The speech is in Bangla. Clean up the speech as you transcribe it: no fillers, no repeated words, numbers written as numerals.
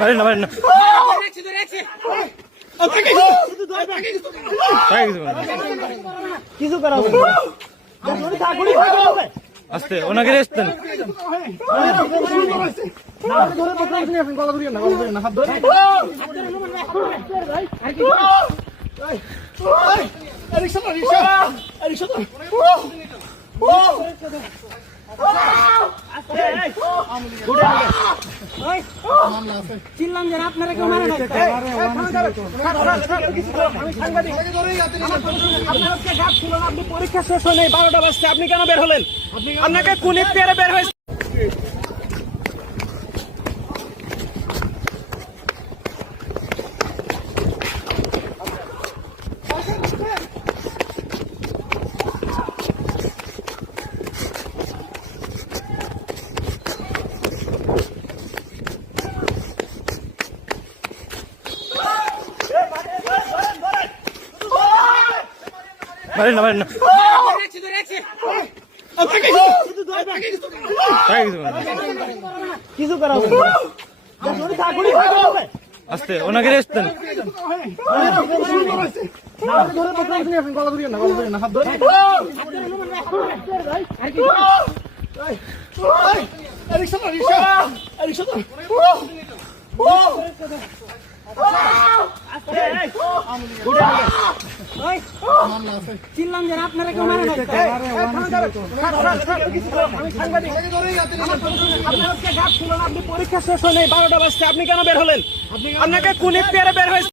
মারেন না মারেন না কিছু করা হবে আস্তে ওনাকে রেস্ট দেন। চিল্লাম যে আপনারা কেউ মারে না। আপনি পরীক্ষা শেষ হয় নাই, 12টা বাজছে, আপনি কেন বের হলেন? আপনাকে কোন ইফতিয়ারে বের হয়েছে? মারেন না মারেন না কিছু করা হবে আস্তে ওনাকে রেস্ট দেন। চিল্লাম যে আপনারা কেউ মারে না। আপনি পরীক্ষা শেষ হয় নাই, 12টা বাজছে, আপনি কেন বের হলেন? আপনাকে কোন ইফতিয়ারে বের হয়েছে?